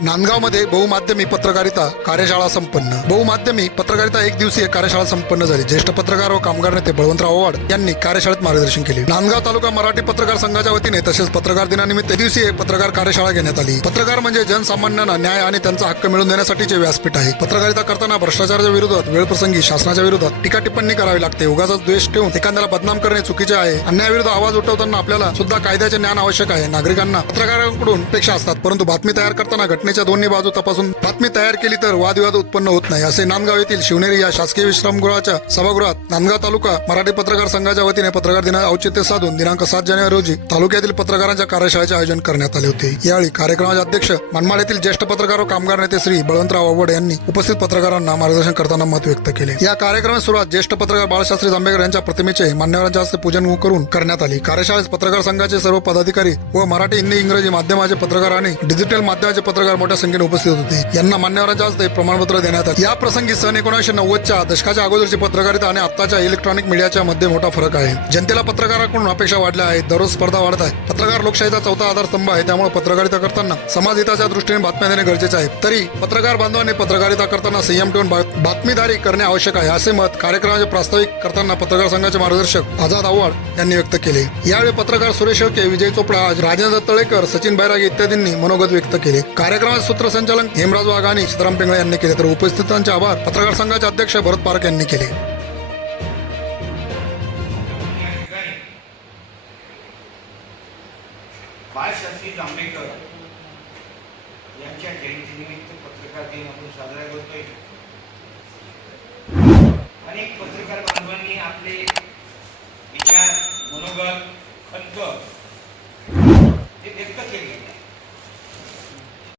नांदगावमध्ये बहुमाध्यमी पत्रकारिता कार्यशाळा संपन्न. बहुमाध्यमी पत्रकारिता एक दिवसीय कार्यशाळा संपन्न झाली. ज्येष्ठ पत्रकार व कामगार नेते बळवंतराव आव्हाड यांनी कार्यशाळेत मार्गदर्शन केले. नांदगाव तालुका मराठी पत्रकार संघाच्या वतीने तसेच पत्रकार दिनानिमित्त एक दिवसीय पत्रकार कार्यशाळा घेण्यात आली. पत्रकार म्हणजे जनसामान्यांना न्याय आणि त्यांचा हक्क मिळवून देण्यासाठीचे व्यासपीठ आहे. पत्रकारिता करताना भ्रष्टाचाराच्या विरोधात वेळप्रसंगी शासनाच्या विरोधात टीका टिप्पणी करावी लागते. उगाच द्वेष ठेवून एखाद्याला बदनाम करणे चुकीचे आहे. अन्यायाविरुद्ध आवाज उठवताना आपल्याला सुद्धा कायद्याचे ज्ञान आवश्यक आहे. नागरिकांना पत्रकारांकडून अपेक्षा असतात परंतु बातमी तयार करताना घटनेच्या दोन्ही बाजू तपासून बातमी तयार केली तर वादविवाद उत्पन्न होत नाही असे नांदगाव येथील शिवनेरी या शासकीय विश्रामगृहाच्या सभागृहात नांदगाव तालुका मराठी पत्रकार संघाच्या वतीने पत्रकार दिना औचित्य साधून दिनांक सात जानेवारी रोजी तालुक्यातील पत्रकारांच्या कार्यशाळेचे आयोजन करण्यात आले होते. यावेळी कार्यक्रमाचे अध्यक्ष मनमाड येथील ज्येष्ठ पत्रकार व कामगार नेते श्री बळवंतराव आव्हाड यांनी उपस्थित पत्रकारांना मार्गदर्शन करताना मत व्यक्त केले. या कार्यक्रमात सुरुवात ज्येष्ठ पत्रकार बाळशास्त्री जांभेकर यांच्या प्रतिमेचे मान्यवरांच्या हस्ते पूजन करून करण्यात आली. कार्यशाळेत पत्रकार संघाचे सर्व पदाधिकारी व मराठी हिंदी इंग्रजी माध्यमाचे पत्रकार आणि डिजिटल माध्यमाचे पत्रकार मोठ्या संख्येने उपस्थित होते यांना मान्यवरांच्या हस्ते प्रमाणपत्र देण्यात आले. या प्रसंगी सन एकोणीसशे नव्वदच्या दशकाच्या अगोदरची पत्रकारिता आणि आत्ताच्या इलेक्ट्रॉनिक मीडियाच्या मध्ये मोठा फरक आहे. जनतेला पत्रकाराकडून अपेक्षा वाढल्या आहेत. दररोज स्पर्धा वाढत आहे पत्रकार लोकशाहीचा चौथा आधारस्तंभ आहे. त्यामुळे पत्रकारिता करताना समाजहिताच्या दृष्टीने बातम्या देणे गरजेचे आहे. तरी पत्रकार बांधवांनी पत्रकारिता करताना संयम ठेवून बातमीदारी करणे आवश्यक आहे असे मत कार्यक्रमाचे प्रास्ताविक करताना पत्रकार संघाचे मार्गदर्शक आझाद आव्हाड यांनी व्यक्त केले. यावेळी पत्रकार सुरेश शेळके विजय चोपडा राजेंद्र तळेकर सचिन बैरागे इत्यादींनी मनोगत व्यक्त केले. कार्यक्रमाचे सूत्रसंचालन हेमराज वाघ आणि सीताराम पिंगळे यांनी केले तर उपस्थितांचे आभार. पत्रकार संघाचे अध्यक्ष भरत पारख यांनी केले. जांभेकर यांच्या जयंतीनिमित्त पत्रकार दिन आपण साजरा करतोय. अनेक पत्रकार बांधवांनी आपले विचार मनोगत खंत